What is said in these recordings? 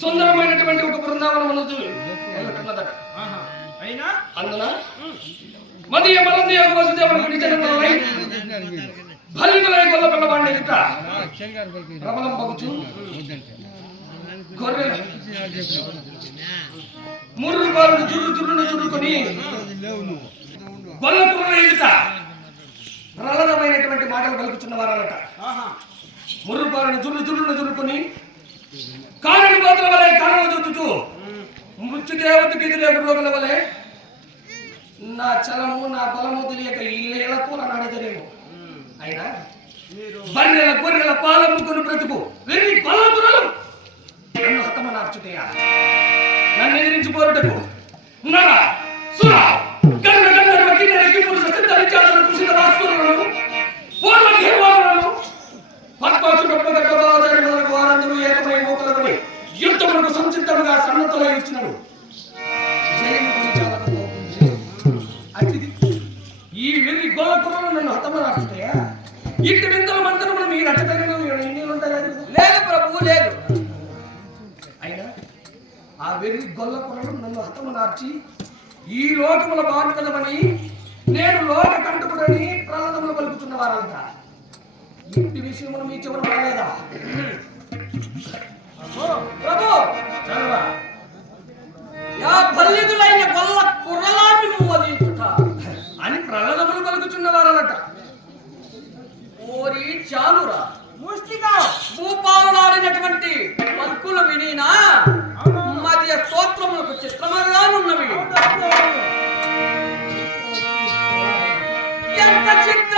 సుందరమైనటువంటి ఒక బృందావనమునదు అయినా అందున మదియ మలంది యొక్క వసుదేవునికి నిజనమై భల్లిదలై గొల్ల పిల్లవాడిని ఎదుట ప్రబలం పగుచు గొర్రెల మూడు బాలుడు చుర్రును చుర్రుకొని గొల్ల కుర్రల ఎదుట ప్రలదమైనటువంటి మాటలు పలుకుతున్న వారాలట. ముర్రు బాలుడు చుర్రును చుర్రుకొని కారణి బాతుల వలె కారణం చూచుచు మృత్యు దేవతకి ఎదురేకు రోగుల వలె నా చలము నా బలము తెలియక ఇళ్ళకు నా నడదరేమో. అయినా బర్రెల గొర్రెల పాలమ్ముకుని బ్రతుకు వెర్రి కొల్లపురలు నన్ను హతమనార్చుటయా, నన్ను ఎదిరించి పోరుటకు నర సుర గంగ గంధర్వ కిన్నెర కింపురుష సిద్ధ విచారణ కుషిత వాస్తువులను పూర్వ ఘేవాలను పద్మాచు గొప్ప గోదావరి మొదలకు వారందరూ ఏకమై మోకలబడి యుద్ధములకు సంసిద్ధముగా సన్నద్ధులై ఇచ్చినాడు. ఈ వెర్రి గొల్ల కుర్రలు నన్ను హతమనార్చుటయా, ఇంటి వింతల మంత్రములు మీ రచనలు లేదు ప్రభు లేదు. అయినా ఆ వెర్రి గొల్ల కుర్రలు నన్ను హతమనార్చి ఈ లోకముల బాధ్యతమని నేను లోక కంటకుడని ప్రళదములు పలుకుతున్న వారంతా ఇంటి విషయమును మీ చెవులు పడలేదా? ప్రభు చదవా యా బల్లిదులైన గొల్ల కుర్రలాన్ని మోదించుట అని ప్రళదములు పలుకుతున్న వారలట. ఓరి చాలురా ముష్టిగా భూపాలులాడినటువంటి పలుకులు వినినా మధ్య స్తోత్రములకు చిత్రముగానున్నవి. ఎంత చిత్ర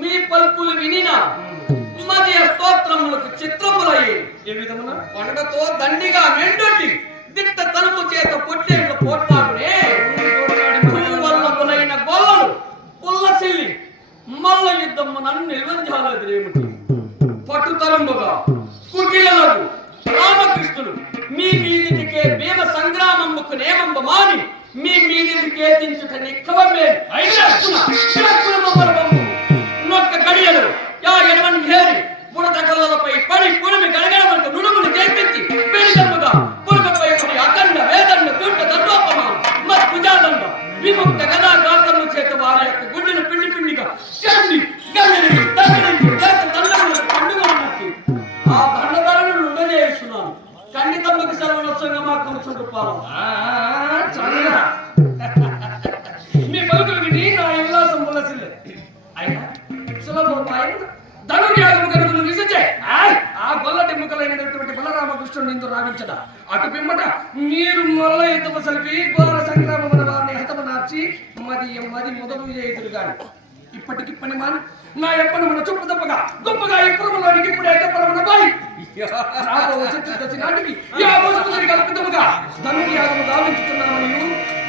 మీ పలుకులు వినిన మధ్య స్తోత్రములకు చిత్రములయ్యి ఏ విధమున కొండతో దండిగా మెండొట్టి దిట్ట తలుపు చేత పొట్టేళ్ళు పోట్లాడునే వల్లపులైన గొల్లలు పుల్ల తొడసిల్లి మల్ల యుద్ధమున నిల్వంజాలదేమిటి? పట్టుతరంబుగా కుటిలకు రామకృష్ణుడు మీ మీదికే భీమ సంగ్రామముకు నేమంబ మాని మీ మీదికే దించుట నిక్కవమే నొక్క గడియలు యా ఎడవన్ హేరి బుడత కళ్ళలపై పడి పుడిమి గడగడమంటూ నుడుములు చేపించి పిడిదమ్ముగా పుడకపై పడి అఖండ వేదండ దుంట దండోపమానం మత్ పూజాదండ విముక్త గదా గాతము చేత వారి యొక్క గుండెను పిండి పిండిగా చండి గంగని తగ్గడించి చేత దండములు పండుగన్నట్టు ఆ దండధరను ఉండజేస్తున్నాను. ఖండితమ్మకి సర్వనత్సంగా మా కలుసుంటు పాలం మీ పలుకులు విని నా విలాసం పులసిల్లే అయినా సులభోపాయం ధనుర్యాగము కనుక నిజే ఆ గొల్లటి ముక్కలైనటువంటి బలరామకృష్ణుడు నిందు రావించట అటు పిమ్మట మీరు మొల్ల యుద్ధము సలిపి ఘోర సంగ్రామమున వారిని హతమనార్చి మది మొదలు చేయుదురు గాని ఇప్పటికి పని మాని నా ఎప్పటి మన చుప్పు తప్పగా గొప్పగా ఎప్పుడులోనికి ఇప్పుడే తప్పరమన బాయి చతుర్దశి నాటికి కల్పితముగా ధనుర్యాగము గావించుతున్నామని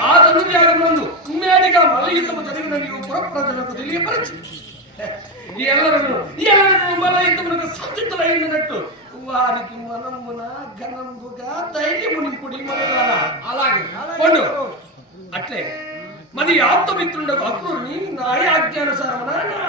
ఆ ధనుర్యాగమునందు మేడిగా మల్ల యుద్ధము జరిగినని పుర ప్రజలకు తెలియపరిచి మల్ల యుద్ధమునకు సంచితులైనట్టు వారికి మనమున ఘనముగా ధైర్యము నింపుడి మొదలైన అలాగే పండు అట్లే మరి ఆప్తమిత్రుండకు అక్రూరుని నా ఆజ్ఞానుసారమున నా